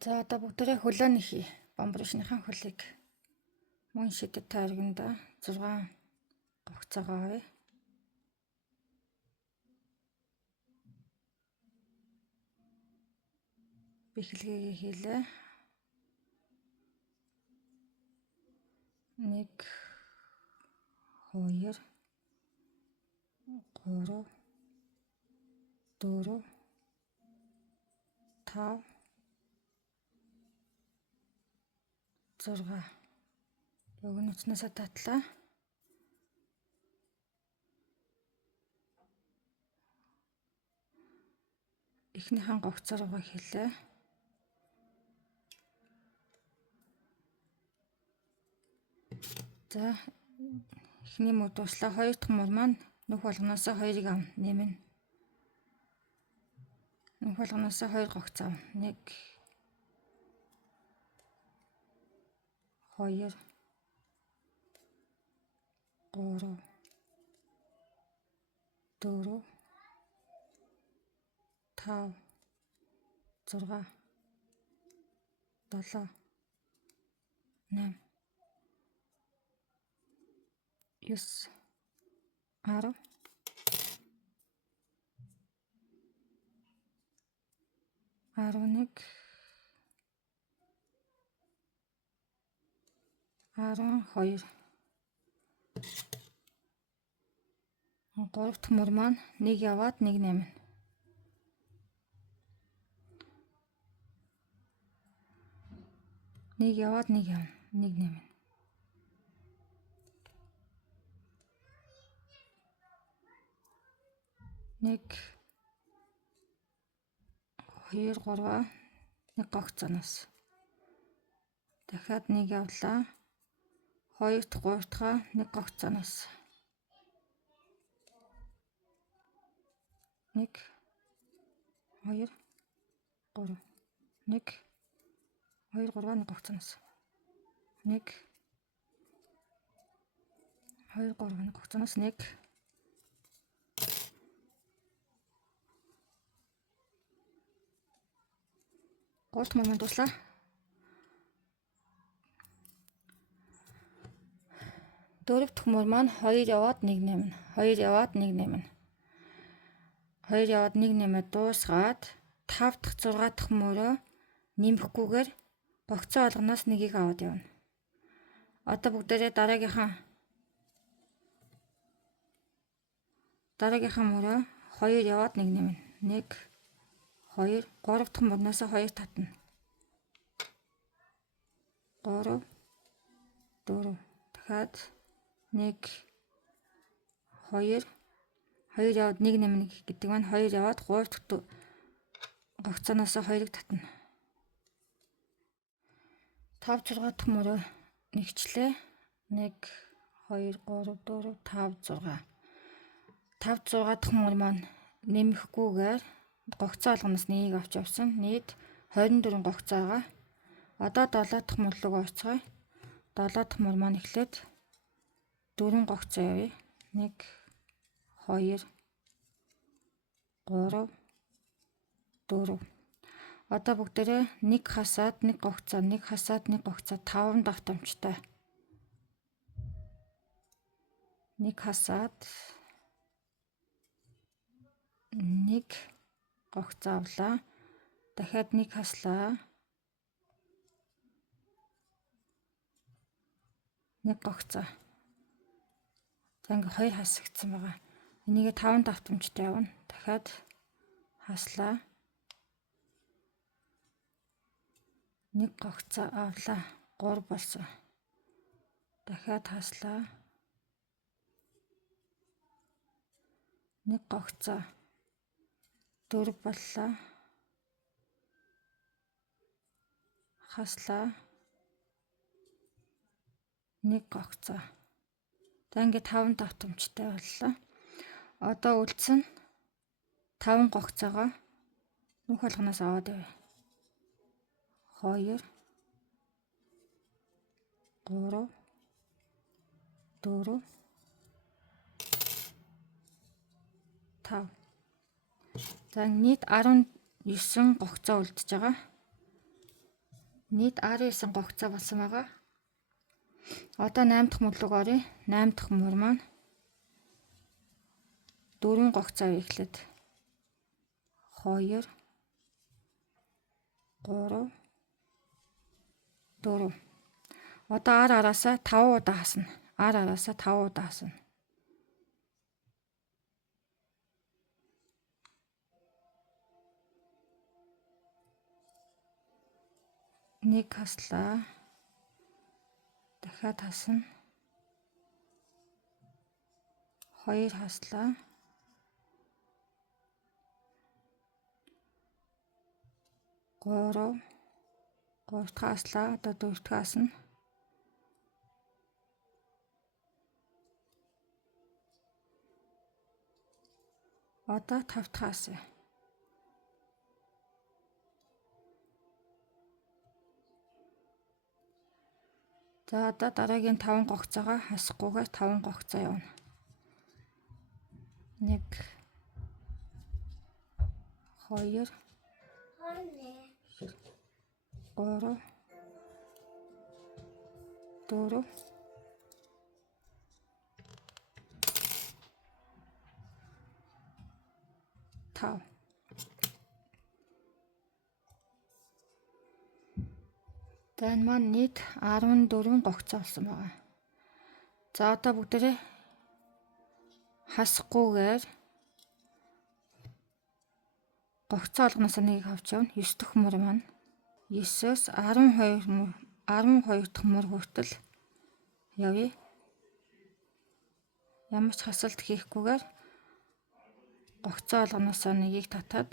За одоо бүгдээрээ хөлөөний хий. Бомбришныхаа хөлийг мөн шидэт тайрганда 6 гогцоогоо авъя. Бэхлэгээ хийлээ. 1 2 3 4 5 6 өгнөцнөөсөө татлаа. Эхнийхэн гогцоороо хэлээ. За эхний мөр дуслаа. Хоёр дахь мөр маань нүх болгоноос 2-ыг авна. Нэмнэ. Нүх болгоноос 2 гогц авна. 1 2 3 4 5 6 7 8 9 10 11 12 гурав дахь мөр маань 1 яваад 1 нэмнэ. 1 яваад 1 явна. 1 нэмнэ. 1 2 3 1 гогцоноос. Дахиад 1 явлаа. 2 дахь 3 дахь 1 гогцоноос. 1 2 3 1 2 3 1 гогцоноос. 1 2 3 1 гогцоноос 1 гурав дахь мөр дуслаа. Дөрөв дахь мөр маань 2 яваад 1 нэмнэ. 2 яваад 1 нэмнэ. 2 яваад 1 нэмээд дуусгаад 5 дахь 6 дахь мөрөө нэмэхгүйгээр гогцоо олгоноос 1-ийг аваад явна. Одоо бүгдээрээ дараагийнхаа мөрөө 2 яваад 1 нэмнэ. 1 2 3 дахь мөрнөөс 2 татна. 3 4 дахиад 1 2 2 яваад 1 нэмнэ гэдэг маань 2 яваад 3 дахь гогцооноос 2-ыг татна. 5 6 дахь мөрөө нэгчлээ. 1 2 3 4 5 6 5 6 дахь мөр маань нэмэхгүйгээр гогцоо олгоноос 1-ийг авч явсан. Нийт 24 гогцоо байгаа. Одоо 7 дахь мөр руу орцгоё. 7 дахь мөр маань эхлээд 4 гогцоо явъя. 1 2 3 4 одоо бүгдээрээ 1 хасаад 1 гогцоо 1 хасаад 1 гогцоо 5 давтамжтай. 1 хасаад 1 гогцоо авлаа. Дахиад 1 хаслаа. 1 гогцоо. За ингээ 2 хасагдсан байгаа. Энийгээ 5 давтамжтай явна. Дахиад хаслаа. 1 гогцоо авлаа. 3 болсон. Дахиад хаслаа. 1 гогцоо 4 боллоо. Хаслаа. 1 гогцоо. За ингээ 5 давтамжтай боллоо. Одоо үлдсэн 5 гогцоогоо нүх болгоноос аваад явъя. 2 3 4 5 За нийт 19 гогцоо үлдчихэж байгаа. Нийт 19 гогцоо болсон байгаа. Одоо 8 дахь мөрлөг оръё. 8 дахь мөр маань 4 гогцоо ихлээд 2 3 4. Одоо араасаа 5 удаа хасна. Араасаа 5 удаа хасна. Нэг хаслаа. Дахиад хасна. 2 хаслаа. 3 дахь хаслаа. Одоо 4 дахь хасна. Одоо 5 дахь хасъя. За одоо дараагийн 5 гогцоогоо хасахгүйгээр 5 гогцоо явна. 1 2 3 4 5. За энэ маань нийт 14 гогцоо болсон байгаа. За одоо бүгдээрээ хасахгүйгээр гогцоо олгоноос нэгийг авч явна. 9 дахь мөр маань 9-өөс 12 дахь мөр хүртэл явъя. Ямар ч хасалт хийхгүйгээр гогцоо олгоноос нэгийг татаад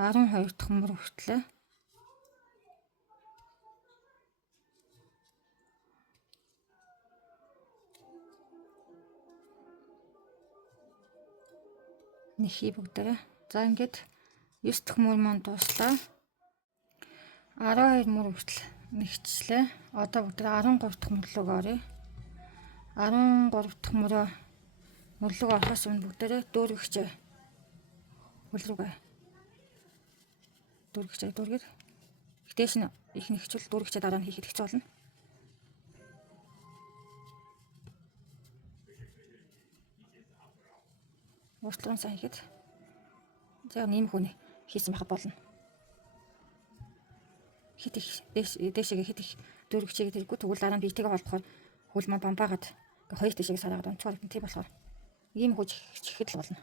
12 дахь мөр хүртлээ нэхий бүгдээрээ. За ингээд 9 дахь мөр маань дуслаа. 12 мөр хүртэл нэгчлээ. Одоо бүгдээрээ 13 дахь мөрлөг оръё. 13 дахь мөрлөг орохоос өмнө бүгдээрээ дүүргэгчээ. Хөлрүүгээ. Дүүргэгчээ дүүргэр. Дээш нь их нэгчвэл дүүргэгчээ дараа нь хийхэд хэцүү болно. Уртлын сайн хийхэд. За нэм хүний хийсэн байхад болно. Хит их дээшээ хит их дүүргэгчээ тэргүй тэгвэл дараа нь биетэйгээ холбохоор хөл маань бамбаагаад хоёр тишээ сараагаад онцгой тийм болохоор ийм хүч ихэд л болно.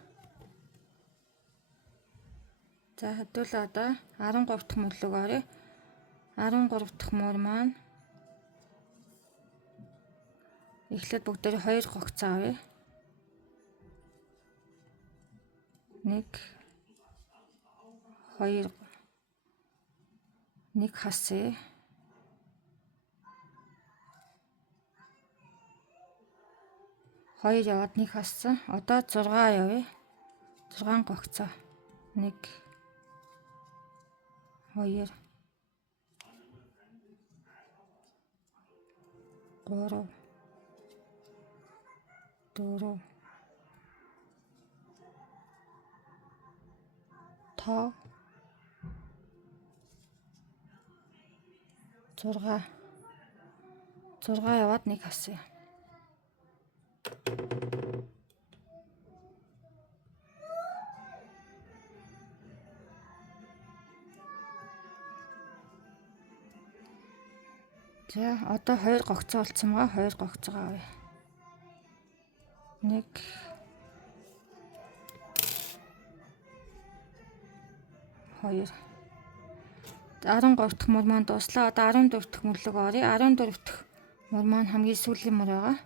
За хэдүүлээ одоо 13 дахь мөрлөг оръё. 13 дахь мөр маань эхлээд бүгдээрээ 2 гогцоо авъя. 1 2 1 хасъя. 2 яваад 1 хассан. Одоо 6 явъя. 6 гогцоо. 1 2 3 4 5 6 яваад 1 хасъя. За одоо 2 гогцоо олцсон байгаа. 2 гогцоогоо авъя. 1 2 13 дахь мөр маань дуслаа. Одоо 14 дахь мөрлөг оръё. 14 дахь мөр маань хамгийн сүүлийн мөр байгаа.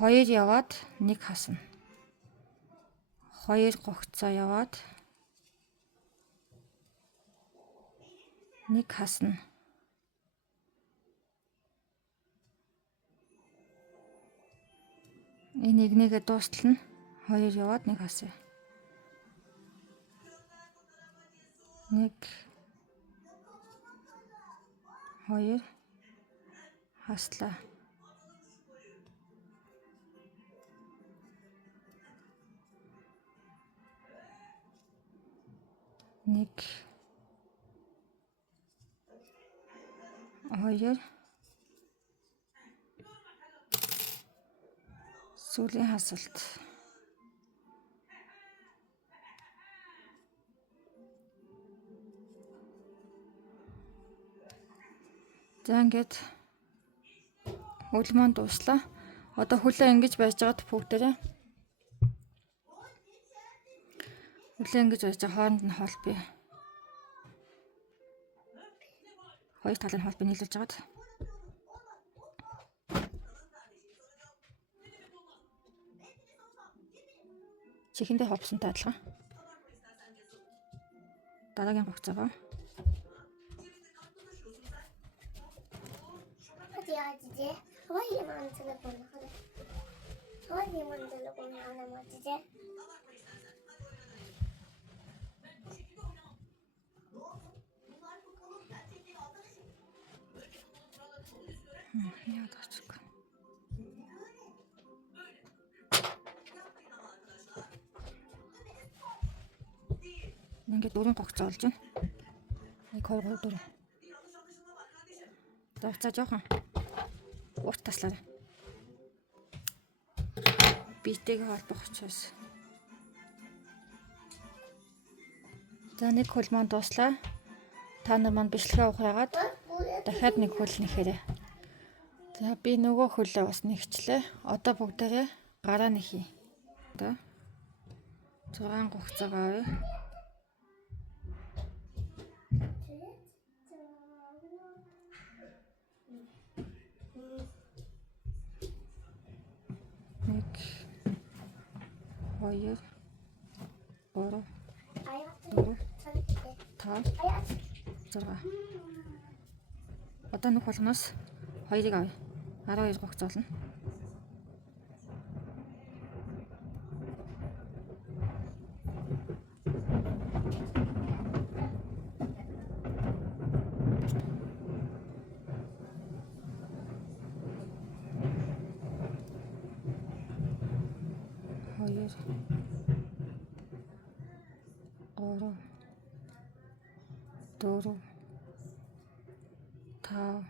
2 яваад 1 хасна. 2 гогцоо яваад 1 хасна. Энийг нэгэ дуустална. 2 яваад 1 хасъя. 1 2 хаслаа. 1 2 сүүлийн хасалт. За ингээд хөл маань дуслаа. Одоо хөлөө ингэж байж байгаад бүгдээрээ хөлөө ингэж байж байгаа хооронд нь хоол бий. Хоёр талын хоол бий нийлүүлж байгаад. Чихэндээ ховсонтой адилхан. Дараагийн хугацаагаа ингээд 4 хугацаа болж байна. 1 2 3 4. За хугацаа жоохон урт таслаарай. Биетэйгээ холбох учраас. За нэг хөл маань дуслаа. Та нар маань бичлэгээ ухраагаад дахиад нэг хөл нэхээрэй. За би нөгөө хөлөө бас нэгчлээ. Одоо бүгдээрээ гараа нэхий. Одоо 6 хугацаагаа авъя. Хоёр, 3, 4, 5, 6. Одоо нэг болгоноос 2-ыг авъя. 12 хугацаа болно. Хоёр, 3, 4, 5,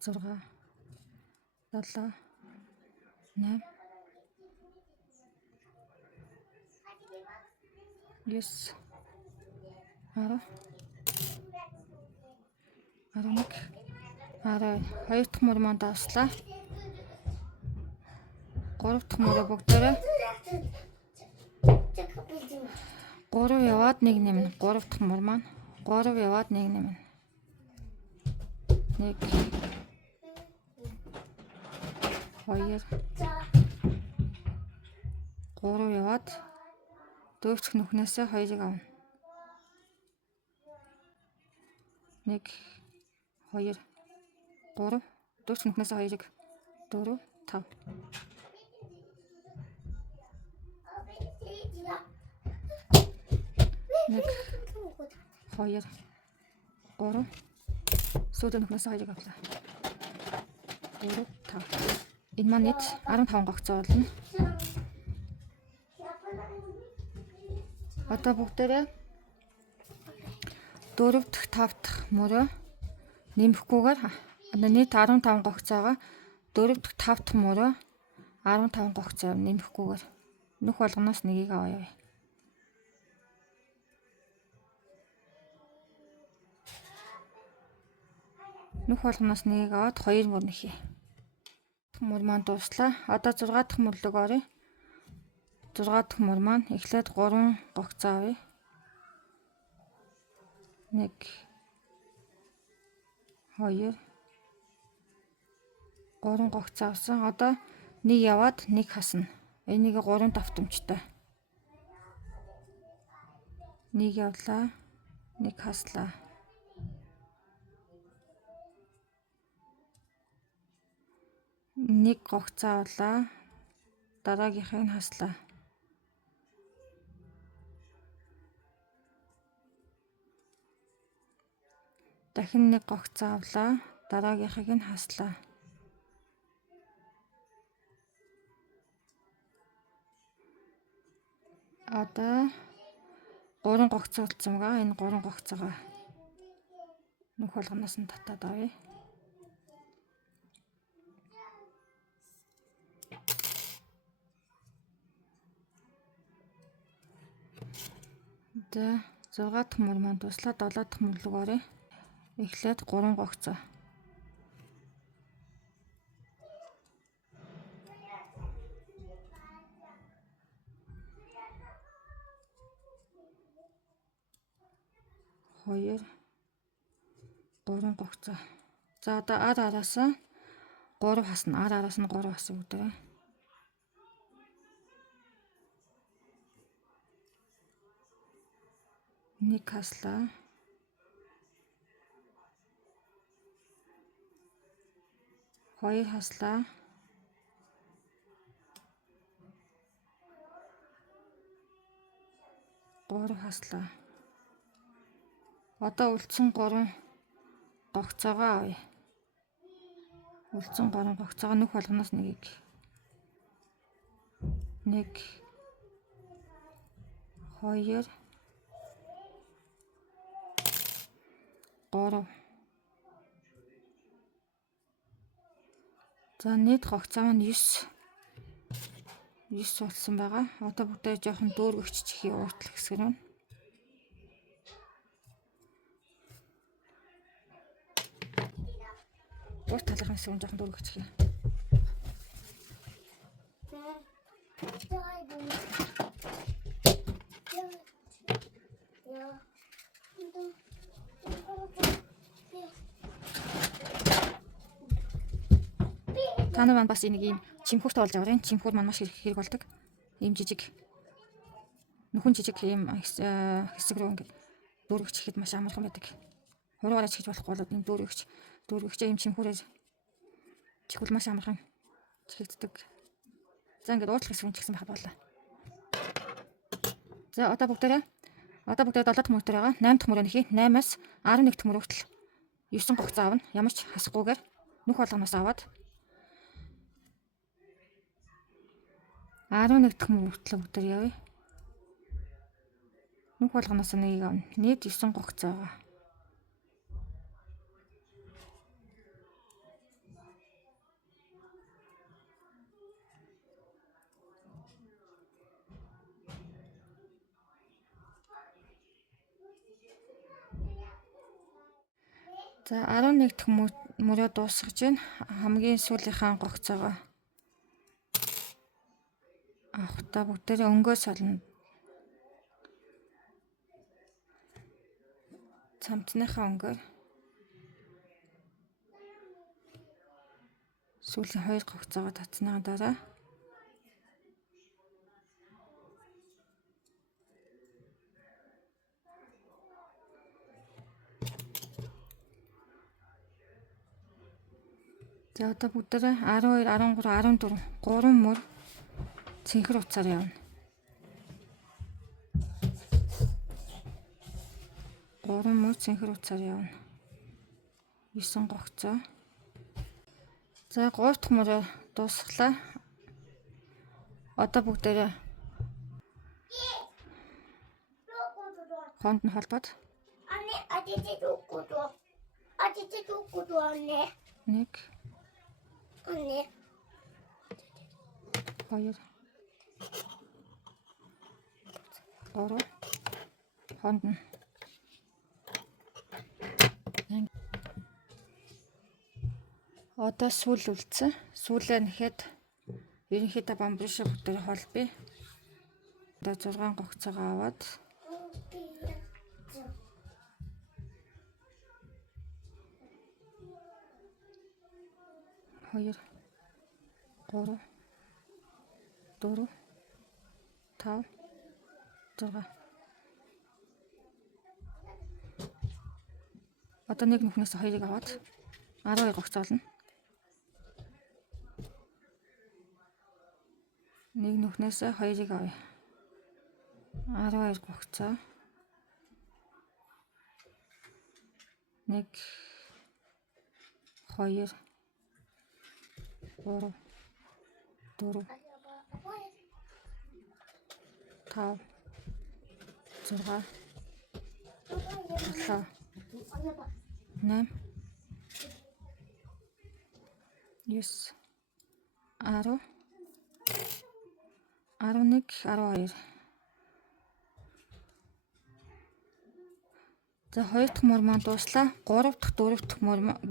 6, 7, 8, 9, 10, 11, 12. Хоёр дахь мөр маань дааслаа. 3 дахь мөрөө бүгдээрээ 3 яваад 1 нэмнэ. 3 дахь мөр маань 3 яваад 1 нэмнэ. 1 2 3 яваад дөрөвч нүхнээсээ 2-ыг авна. 1 2 3 дөрөвч нүхнээсээ 2-ыг 4 5. Нэг 2 3 сүүлийн нүхнээс 2-ыг авлаа. 4 5. Энэ маань нийт 15 хугацаа болно. Одоо бүгдээрээ 4 дахь 5 дахь мөрөө нэмэхгүйгээр нийт 15 хугацаагаа 4 дахь 5 дахь мөрөө 15 хугацаа нэмэхгүйгээр нүх болгоноос нэгийг авъя. Нүх болгоноос нэгийг аваад 2 мөр нэхий. Мөр маань дуслаа. Одоо 6 дахь мөрлөг оръё. 6 дахь мөр маань эхлээд 3 хугацаа авъя. 1 2 3 хугацаа авсан. Одоо 1 яваад 1 хасна. Энийг 3 давтамжтай. 1 явлаа. 1 хаслаа. 1 хугацаа авлаа. Дараагийнхыг нь хаслаа. Дахин 1 хугацаа авлаа. Дараагийнхыг нь хаслаа. Одоо 3 хугацаа болсон байгаа. Энэ 3 хугацаагаа Нүх болгоноос нь татаад авъя. За 6 дахь мөр маань туслаа 7 дахь мөр руу оръё. Эхлээд 3 гогцоо. Хоёр 3 гогцоо. За одоо ар араас 3 хасна. Ар араас нь 3 хасах өгдөг. Нэг хаслаа. Хоёр хаслаа. Гурав хаслаа. Одоо үлдсэн 3 гогцоогоо авъя. Үлдсэн 3 гогцоогоо нүх болгоноос нэгийг 1 2 3. За нийт гогцоо маань 9 болсон байгаа. Одоо бүгдээ жоохон дүүргэгч чихий ууртал хэсгэр байна. Урт талынхаа хэсэг нь жоохон дүүргэгч чихий. Таны маань бас энийг ийм чимхүүртэй болж аваарай. Чимхүүр маань маш хэрэг болдог. Ийм жижиг нөхөн жижиг ийм хэсэг рүү ингээд дүүргэж ихэд маш амархан байдаг. Хуруугаараа чихэж болохгүй бол ийм дүүргэгч ийм чимхүүрээр чихвэл маш амархан чихэгддэг. За ингээд уудлах хэсэг нь чихсэн байхад болоо. За одоо бүгдээ 7 дахь мөртөр байгаа. 8 дахь мөрөө нэхий. 8-аас 11 дахь мөр хүртэл 9 гогцоо авна. Ямар ч хасахгүйгээр нүх болгоноос аваад 11 дахь мөр хүртэл бүгдээр явъя. Нүх болгоноос нэгийг авна. Нийт 9 гогцоо байгаа. За 11 дахь мөрөө дуусгаж байна. Хамгийн сүүлийнхаа гогцоогоо авахтаа бүгдээрээ өнгөө солно. Цамцныхаа өнгөөр сүүлийн 2 гогцоогоо татсны дараа за одоо бүгдээрээ 12, 13, 14 3 мөр цэнхэр утсаар явна. 3 мөр цэнхэр утсаар явна. 9 гогцоо. За 3 дахь мөрөө дуусглаа. Одоо бүгдээрээ хонд нь холбоод 1 2 3 хонд нь одоо сүүл үлдсэн. Сүүлээ нэхэд ерөнхийдөө бамбришаа бүгдээр холбъё. Одоо 6 гогцоогоо аваад хоёр 3 4 5 6. Одоо нэг нүхнээс хоёрыг аваад 12 гогцоо олно. Нэг нүхнээс хоёрыг авъя. 12 гогцоо. 1 2 3 4 5 6 7 8 9 10 11 12. За 2 дахь мөр маань дууслаа. 3 дахь 4 дахь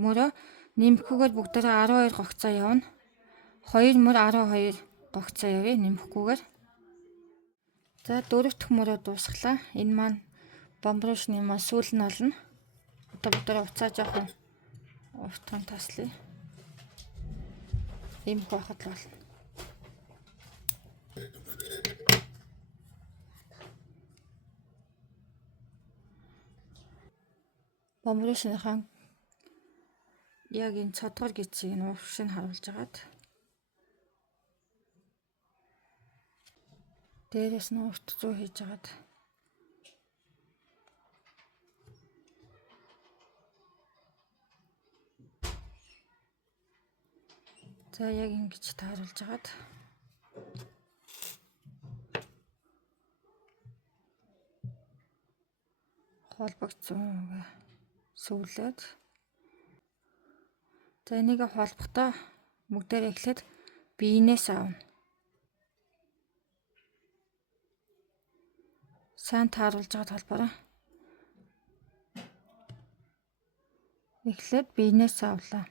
мөрөө нэмэхгүйгээр бүгдээрээ 12 гогцоо явна. 2 мөр 12 гогцоо явъя нэмэхгүйгээр. За 4 дахь мөрөө дуусглаа. Энэ маань бомбрушны маань сүүл нь болно. Одоо бүгдээрээ уцаа жоохон уртхан таслая. Ийм байхад л болно. Бомбрушныхаа яг энэ цодгор гизийг нь урагшийг харуулж агаад дээрээс нь урт зүү хийж агаад за яг ингэж тааруулж агаад холбогдсон сүүлээд за энийг холбохдоо бүгдээр эхлээд биенээс аавна. Сайн тааруулж байгаа талбараа эхлээд биенээс авлаа.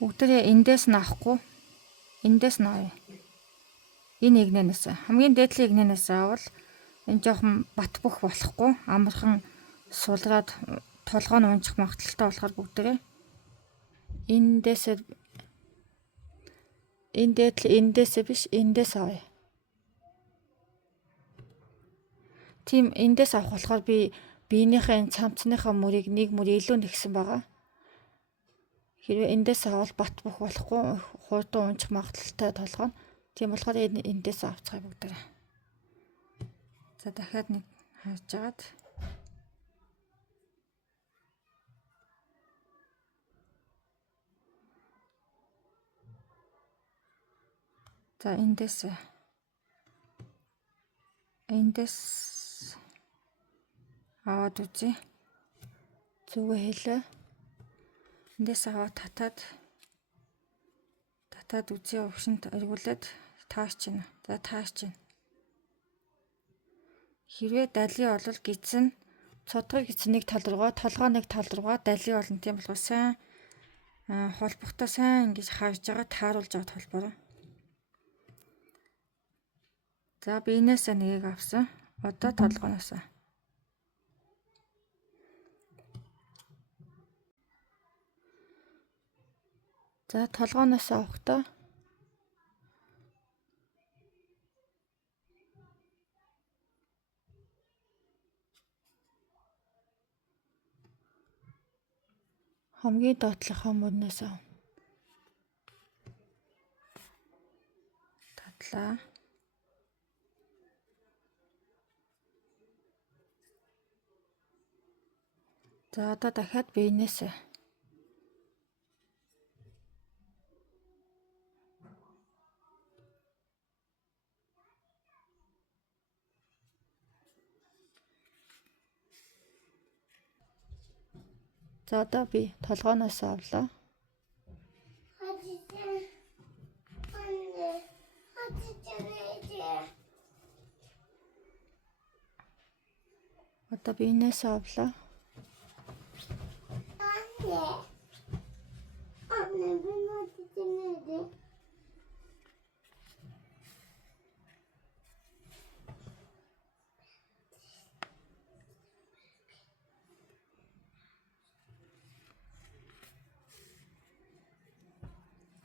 Бүгдээрээ эндээс нь авахгүй, эндээс нь авъя. Энэ игнэнээс хамгийн дээдлийн игнэнээс авал энэ жоохон бат бөх болохгүй, амархан сулраад толгой нь унчих магадaltaй болохоор бүгдээрээ эндээсээ биш эндээс авъя. Тийм эндээс авах болохоор би биенийхээ энэ цамцныхаа мөрийг нэг мөр илүү нэгсэн байгаа. Хэрвээ эндээс авал бат бөх болохгүй, хурдан унчих магадaltaй толгой нь. Тийм болохоор эндээс авцгаая бүгдээрээ. За дахиад нэг харж агаад за эндээс аваад үзье. Зүгөө хэлээ. Эндээс аваад татаад үзье. Өгшөнд эргүүлээд таарч байна. За таарч байна. Хэрвээ дали бол гидсэн цодгор гидсэн нэг тал руугаа, толгой нэг тал руугаа дали болно. Тийм болохоор сайн холбохдоо сайн ингэж харж байгаа тааруулж байгаа толбороо. За биенээс нэгийг авсан. Одоо толгооноос. За толгооноос авахдаа хамгийн доотлохоо мөрнөөс авна. Татлаа. За одоо дахиад биенээс за одоо би толгооноос авлаа. Одоо биенээс авлаа.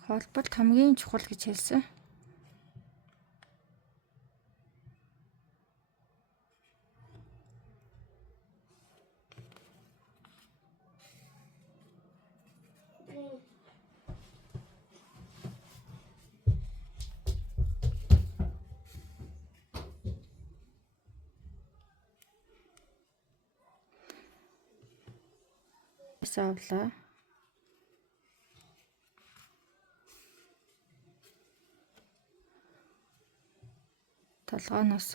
Холболт хамгийн чухал гэж хэлсэн. Авлаа. Толгооноос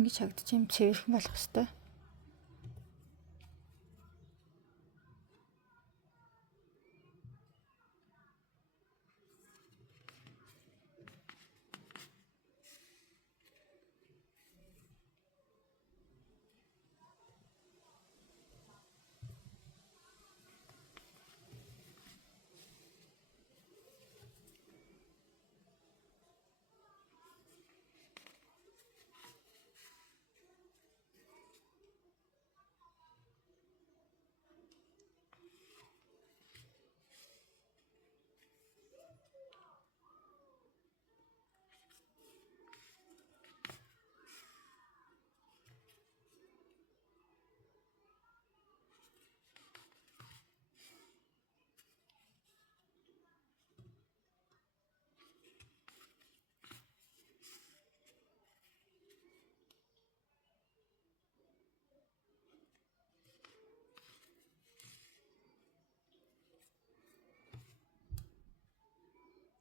Ингэж харагдаж юм цэвэрхэн болох хэвээр.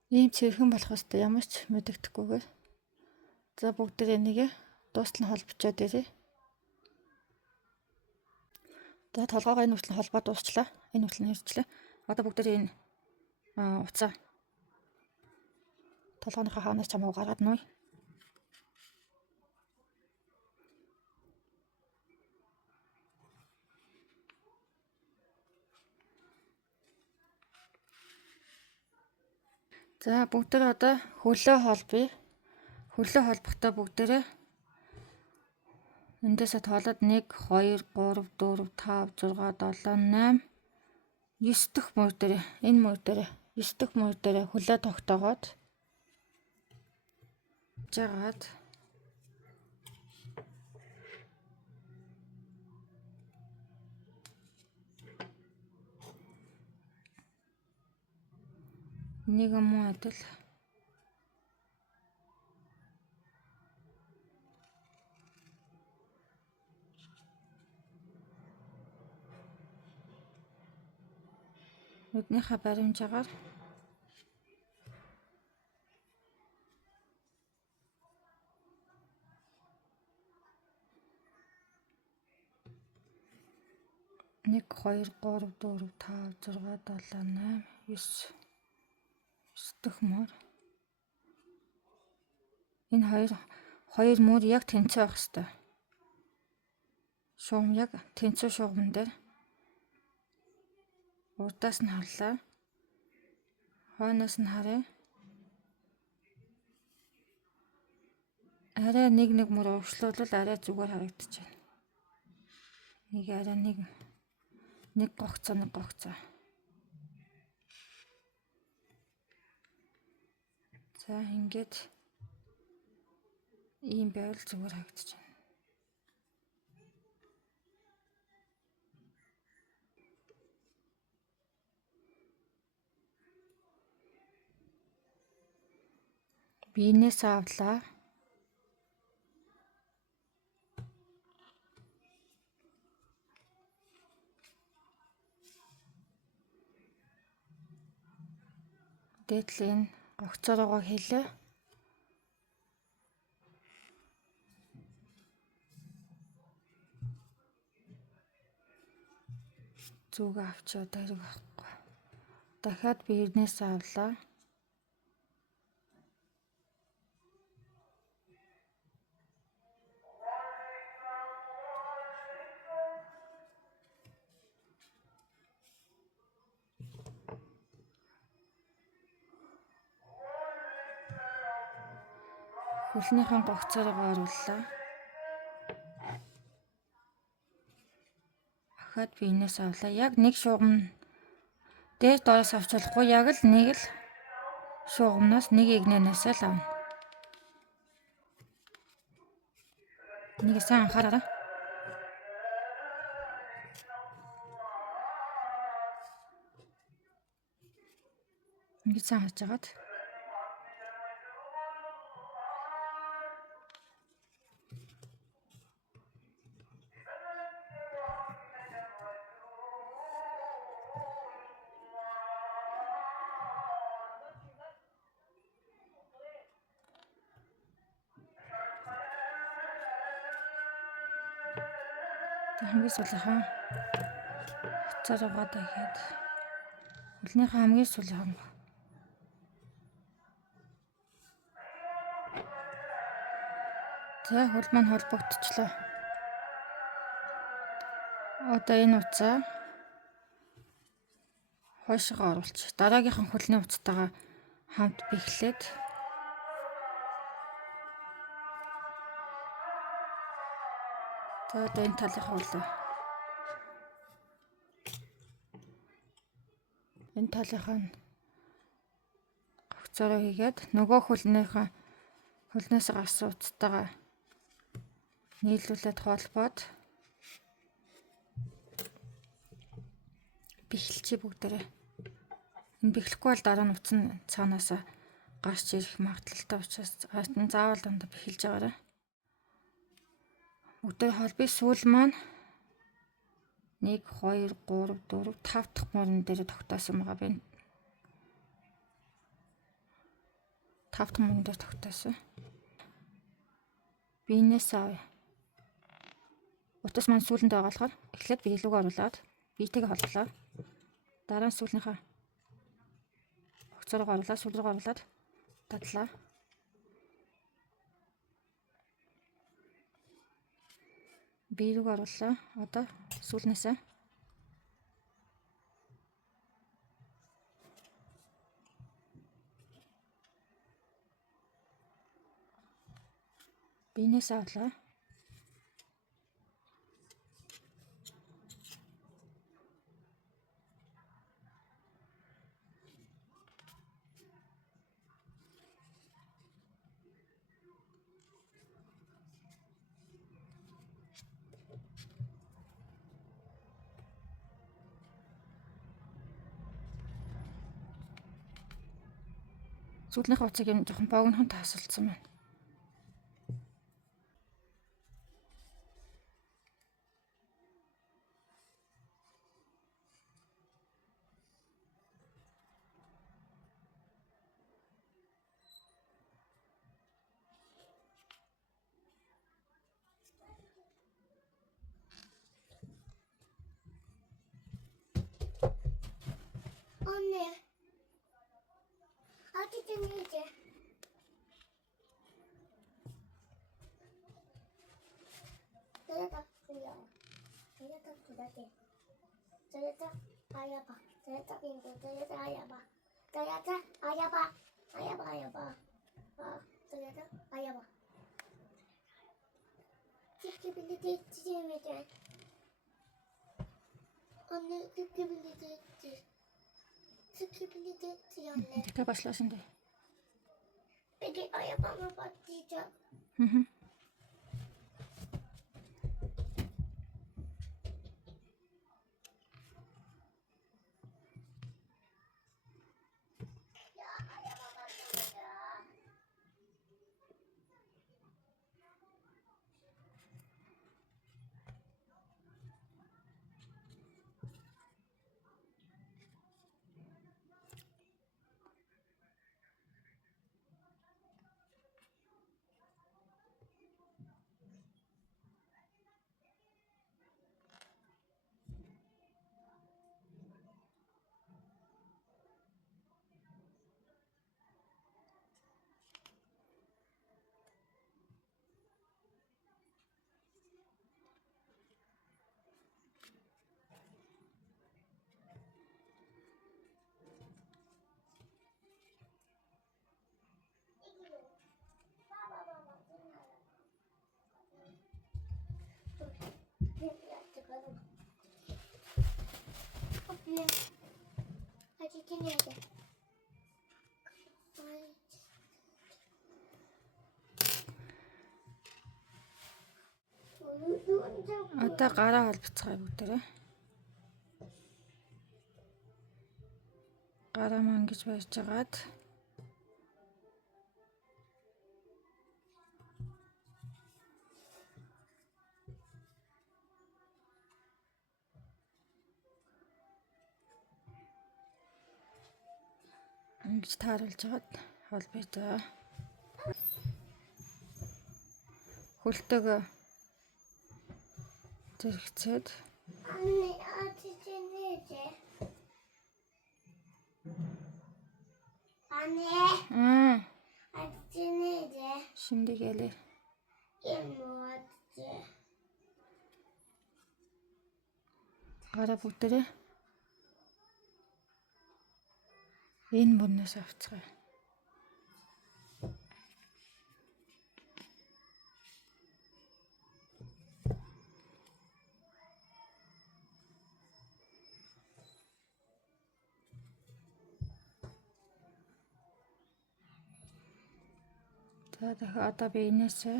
Ийм цэвэрхэн болох хэвээр ямар ч мэдэгдэхгүйгээр. За бүгдээ энийг дуустал нь холбочоод ирээ. За толгоогоо энэ хүртэл холбоод дуусчлаа. Энэ хүртэл нь ирчлээ. Одоо бүгдээ энэ уцаа толгооныхоо хаанаас чамаа гаргаад нуй. За бүгдээ одоо хөлөө холбъё. Хөлөө холбохдоо бүгдээ эндээсээ тоолоод 1 2 3 4 5 6 7 8 9 дэх мөр дээр энэ мөр дээр 9 дэх мөр дээр хөлөө тогтоогоод жагаад нэг муу адил нүднийхээ баримжаагаар нэг 2 3 4 5 6 7 8 9 дэх мөр. Энэ хоёр мөр яг тэнцээ байх хэвээр. Шугам яг тэнцүү шугамн дээр урдаас нь харлаа. Хойноос нь харъя. Арай нэг мөр урагшлуулбал арай зүгээр харагдаж байна. Нэг арай нэг гогцоо. За ингээд ийм байвал зүгээр харагдаж байна. Биенээс авлаа. Дээдлийн гогцоороо хэлээ. Зүг авчаад дариг байхгүй. Дахиад биенээс авлаа. Хөлнийхэн гогцоороо орууллаа. Дахиад биенээс авлаа. Яг нэг шугам дээр доос авч болохгүй. Яг л нэг л шугамнаас нэг игнэнээс л авна. Нэг сайн анхаараарай. Ингэж сайн харж агаад. Хамгийн сүүлийнхаа хуцаар угаад ихэд үлнийхээ хамгийн сүүлийнх нь за хөл маань холбогдчихлоо. Одоо энэ уцаа хойшоо оруулж дараагийнхан хөлний уцтайгаа хамт бэхлээд за одоо энэ талынхаа хөлөө энэ талынхаа нь гогцороо хийгээд нөгөө хөлнөөс гарсан уцтайгаа нийлүүлээд холбоод бэхэлчи бүгдээрээ. Энэ бэхлэхгүй бол дараа нь уц нь цаанаас гарч ирэх магадлалтай учраас заавал дандаа бэхэлж байгаарай. Бүгдээ холбын сүүл маань 1 2 3 4 5 дахь мөрөн дээр тогтоосон байгаа байна. 5 дахь мөрөн дээр тогтоосон. Биенээс авъя. Утас маань сүүлэндээ байгаа болохоор эхлээд би илүүг оруулаад биетэйгээ холболоо. Дараа нь сүүлнийхээ гогцороо оруулаад сүүл рүү оруулаад татлаа. Бие рүү оруулаа. Одоо сүүлнээсээ биенээс авлаа. Сүүлнийхээ уцыг юм жоохон богинохон таасалцсан байна. Anne. Hadi deneyeceğim. Ternyata kuya. Ternyata kudake. Ternyata ayaba. Ternyata pintu. Ternyata ayaba. Ternyata ayaba. Ayaba. Ternyata ayaba. Çünkü birlikte çizemeyeceğim. Anne çünkü birlikte anne. Tekrar başla şimdi. Peki ayağıma patlayacak. Hı. Ya ayağıma patlayacak. Hadi deneyelim. Одоо гараа холбоцгоо бүгдээрээ. Гараа маань ингэж барьж агаад ингэж тааруулж агаад холбоё за. Хөлтөг зэрэгцээд Anne ateşi neydi? Anne ateşi neydi? Şimdi gelir. Kim bu ateşi? Гараа бүгдээрээ энэ мөрнөөс авцгаая. За дахиад одоо би энээсээ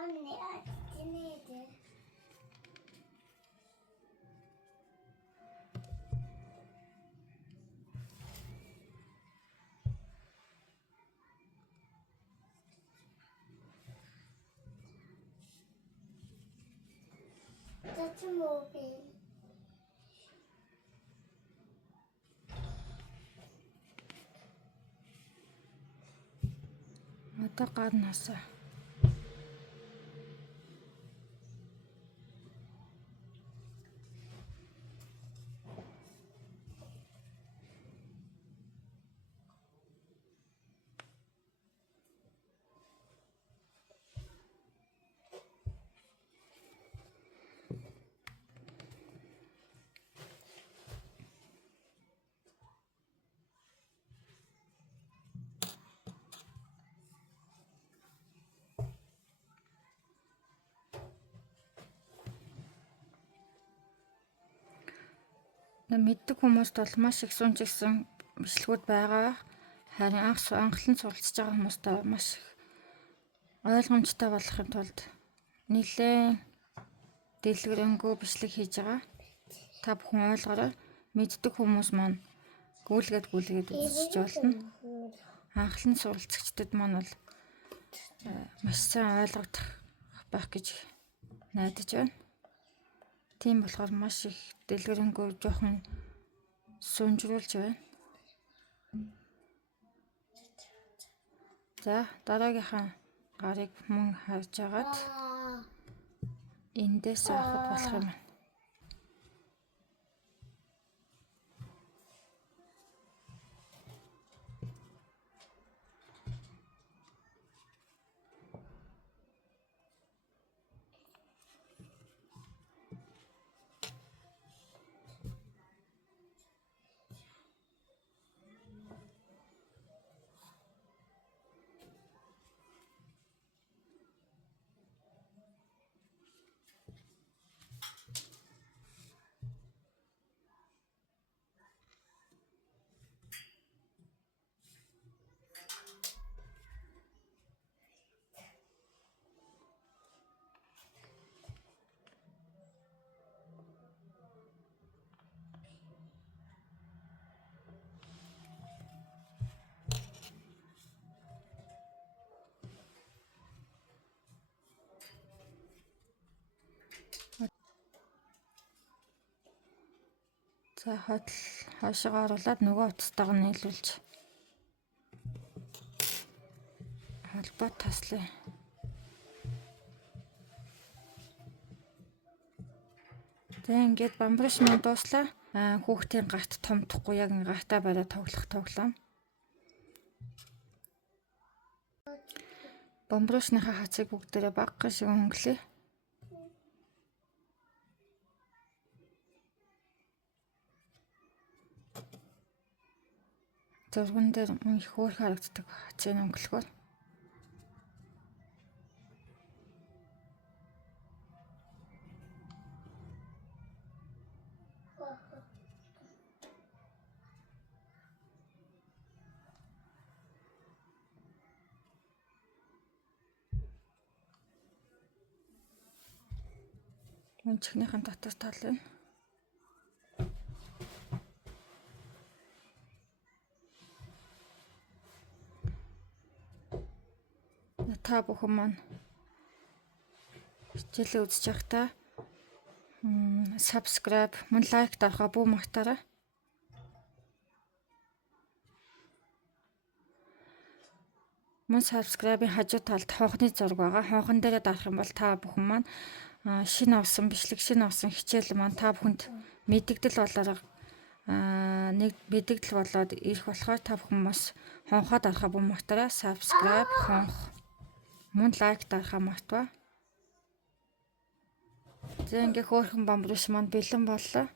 Anne ateşi neydi? Saçım o benim. одоо гаднасаа мэддэг хүмүүст бол маш их сунжигсан бичлэгүүд байгаа. Харин анхлан суралцж байгаа хүмүүстээ маш их ойлгомжтой болохын тулд нэлээд дэлгэрэнгүй бичлэг хийж байгаа. Та бүхэн ойлгоорой. Мэддэг хүмүүс маань гүйлгээд үзэж болно. Анхлан суралцагчдад маань бол маш сайн ойлгогдох байх гэж найдаж байна. Тийм болохоор маш их дэлгэрэнгүй жоохон сүнжрүүлж байна. За дараагийнхаа гарыг мөн харж агаад эндээс авахд болох юм. За хойшоо оруулаад нөгөө утастайг нийлүүлж холбоо таслая. За ингээд бамбарш маань дууслаа. Хүүхдийн гарт томдохгүй яг гартаа бариад тоглоом. Бамбаршныхаа хацыг бүгдээрээ багхан шиг өнгөлөө. Зурган дээр их хөөр харагддаг хацыг өнгөлөхөөр. Чихнийхэн татас талын та бүхэн маань хичээлээ үзэж байхдаа subscribe, мөн лайк дарахаа бүү магтаарай. Мөн subscribe-ийн хажуу талд хонхны зураг байгаа. Хонхон дээрээ дарах юм бол та бүхэн маань шинэ авсан бичлэг, шинэ авсан хичээл маань та бүхэнд мэдэгдэл болоод нэг мэдэгдэл болоод ирэх болохоор та бүхэн бас хонхоо дарахаа бүм мартаарай. Subscribe, хонх, мөн лайк дарахаа мартваа. За ингээ хөөрхөн бамбарш маань бэлэн боллоо.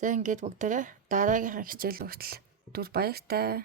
За ингээд бүгдээрээ дараагийнхаа хичээл хүртэл түр баяртай.